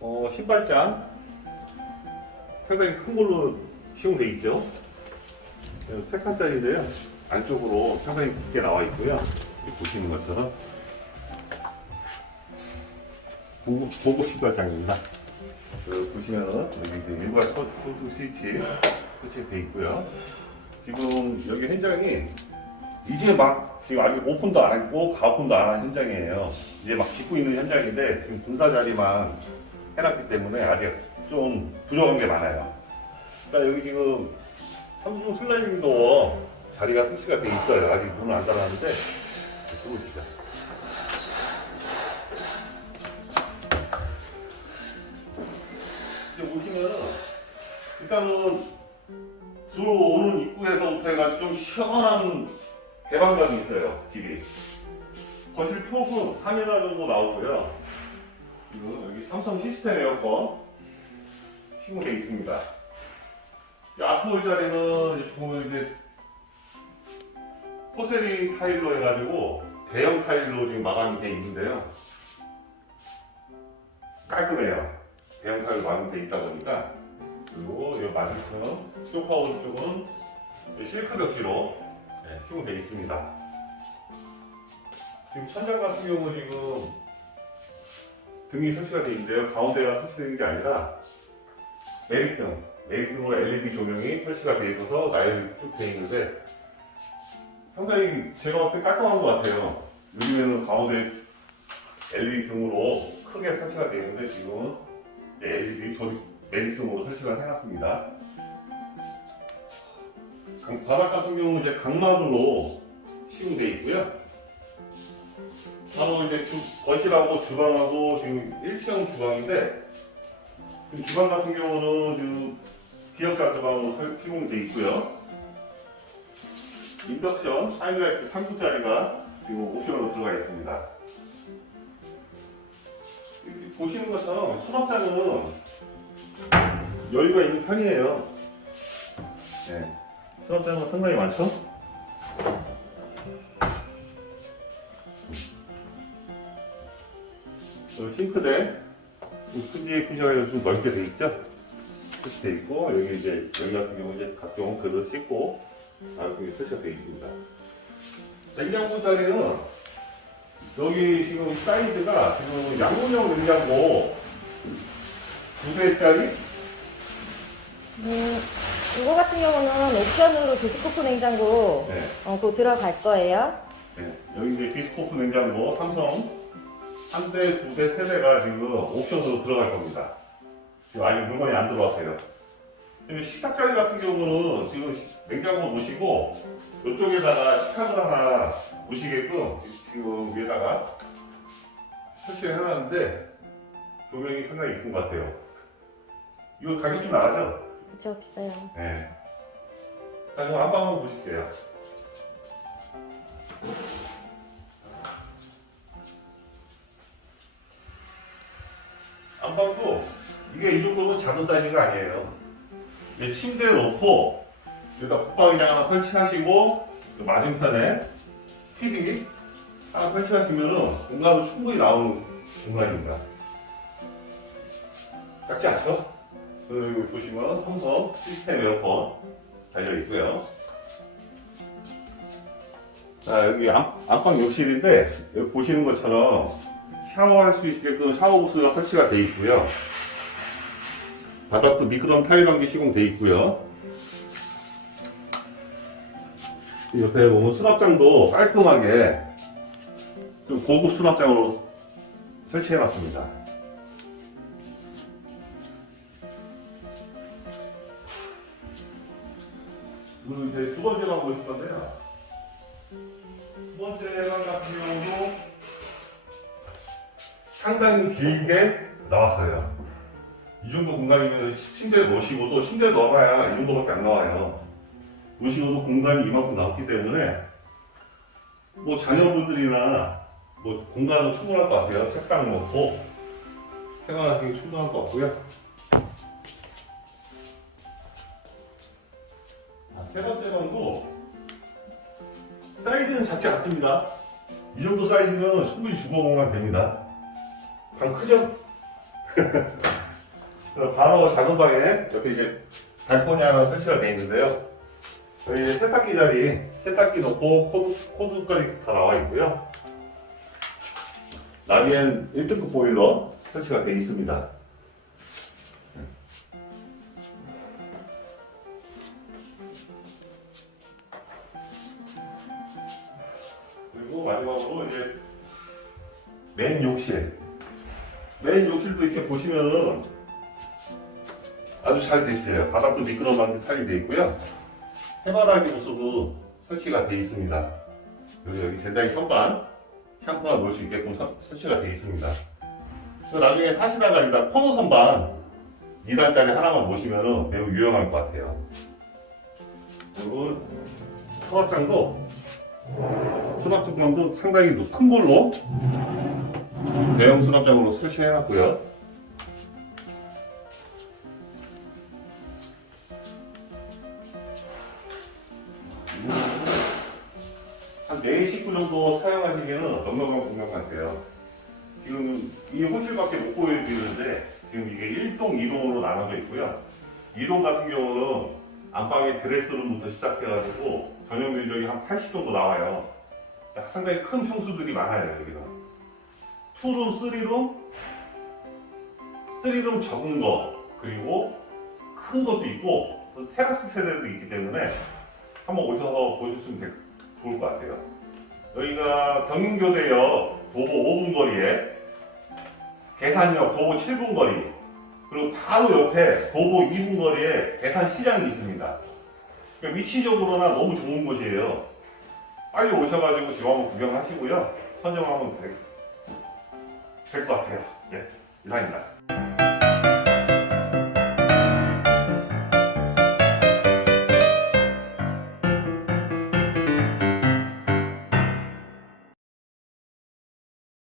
어, 신발장 상당히 큰 걸로 시공되어 있죠. 네, 세 칸짜리인데요. 안쪽으로 상당히 깊게 나와 있고요. 보시는 것처럼 고급, 고급 신발장입니다. 그 보시면은 여기 일괄 소- 소드 스위치 설치되어 있고요. 지금 여기 현장이 이제 막 지금 아직 오픈도 안 했고 가오픈도 안 한 현장이에요. 이제 막 짓고 있는 현장인데 지금 공사 자리만 해놨기 때문에 아직 좀 부족한 게 많아요. 그러니까 여기 지금 삼중 슬라이딩 도어 자리가 설치가 돼 있어요. 아직 문은 안 닫았는데 들어오시죠. 이제 보시면은 일단은 들어오는 입구에서부터 해가지고 좀 시원한 개방감이 있어요, 집이. 거실 폭은 3m 정도 나오고요. 그리고 여기 삼성 시스템 에어컨 시공되어 있습니다. 이 앞홀 자리는 보면 이제 포세린 타일로 해가지고 대형 타일로 지금 마감이 되어 있는데요. 깔끔해요. 대형 타일로 마감이 되어 있다 보니까 그리고 이 맞은편 소파 오른쪽은 이 실크 벽지로 네, 시공되어 있습니다. 지금 천장 같은 경우는 지금 등이 설치가 되어 있는데요. 가운데가 설치되는 게 아니라 매립등, 매립등으로 LED 조명이 설치가 되어 있어서 나열이 쭉 되어 있는데 상당히 제가 봤을 때 깔끔한 것 같아요. 요즘에는 가운데 LED 등으로 크게 설치가 되어 있는데 지금은 이제 LED 조직 매립등으로 설치를 해놨습니다. 강- 바닥 같은 경우는 이제 강마루로 시공되어 있고요. 바로 이제 주, 거실하고 주방하고 지금 1층 주방인데 주방 같은 경우는 지금 기역자 주방으로 설- 시공되어 있고요. 인덕션 하이라이트 3구짜리가 지금 옵션으로 들어가 있습니다. 보시는 것처럼 수납장은 여유가 있는 편이에요. 네. 수납장은 상당히 많죠? 여기 싱크대 크기에 피셔가 좀 넓게 돼 있죠? 설치돼 있고 여기 이제 여기 같은 경우 이제 각종 그릇 씻고 설치가 되어 있습니다. 냉장고 자리는 여기 지금 사이즈가 지금 양문형 냉장고 두 대짜리 음, 이거 같은 경우는 옵션으로 디스코프 냉장고 네. 어, 그거 들어갈 거예요. 네. 여기 이제 비스코프 냉장고 삼성 한 대, 두 대, 세 대가 지금 옵션으로 들어갈 겁니다. 지금 아직 물건이 안 들어왔어요. 지금 식탁 자리 같은 경우는 지금 냉장고 놓으시고 이쪽에다가 식탁을 하나 놓으시게끔 지금 위에다가 설치를 해놨는데 조명이 상당히 이쁜 것 같아요. 이거 가격 좀 나가죠? 그쵸, 비싸요. 네. 자, 그럼 안방 한번 보실게요. 안방도 이게 이 정도면 작은 사이즈가 아니에요. 이제 침대 놓고 여기다 붙박이장 하나 설치하시고 그 맞은편에 TV 하나 설치하시면은 공간은 충분히 나오는 공간입니다. 작지 않죠? 여기 보시면 삼성 시스템 에어컨 달려 있고요. 자 여기 안, 안방 욕실인데 여기 보시는 것처럼 샤워할 수 있게끔 샤워 부스가 설치가 되어 있고요. 바닥도 미끄럼 타일 관계 시공되어 있고요. 이 옆에 보면 수납장도 깔끔하게 좀 고급 수납장으로 설치해 놨습니다. 그리고 이제 두 번째 방 보실 건데요. 두 번째 방 같은 경우도 상당히 길게 나왔어요. 이 정도 공간이면 침대 놓으시고도 침대 넣어봐야 이 정도밖에 안 나와요. 놓으시고도 공간이 이만큼 나왔기 때문에 뭐 자녀분들이나 뭐 공간은 충분할 것 같아요. 책상 놓고 생활하시기 충분할 것 같고요. 세 번째 방도 사이즈는 작지 않습니다. 이 정도 사이즈면 충분히 주거 공간 됩니다. 방 크죠? 바로 작은 방에 옆에 이제 발코니 하나 설치가 되어 있는데요. 여기 세탁기 자리, 세탁기 넣고 코드, 코드 까지 다 나와 있고요. 나비엔 1등급 보일러 설치가 되어 있습니다. 마지막으로 이제 메인 욕실. 메인 욕실도 이렇게 보시면은 아주 잘 돼 있어요. 바닥도 미끄럼한 타일이 돼 있고요. 해바라기 호스도 설치가 돼 있습니다. 그리고 여기 젠다이 선반 샴푸나 놓을 수 있게끔 서- 설치가 돼 있습니다. 그리고 나중에 사시다가 일단 코너 선반 2단짜리 하나만 모시면 매우 유용할 것 같아요. 그리고 서랍장도 수납장도 상당히 큰 걸로 대형 수납장으로 설치해놨고요. 한 4식구 정도 사용하시기에는 넉넉한 공간 같아요. 지금 이 호실밖에 못 보여드리는데 지금 이게 1동, 2동으로 나눠져 있고요. 2동 같은 경우는 안방에 드레스룸부터 시작해가지고 전용 면적이 한 80 정도 나와요. 상당히 큰 평수들이 많아요, 여기가. 2룸, 3룸, 3룸 적은 거, 그리고 큰 것도 있고, 또 테라스 세대도 있기 때문에 한번 오셔서 보셨으면 될- 좋을 것 같아요. 여기가 경인교대역 도보 5분 거리에 계산역 도보 7분 거리, 그리고 바로 옆에 도보 2분 거리에 계산시장이 있습니다. 그러니까 위치적으로나 너무 좋은 곳이에요. 빨리 오셔가지고 집 한번 구경하시고요. 선정하면 될 것 같아요. 예, 이상입니다.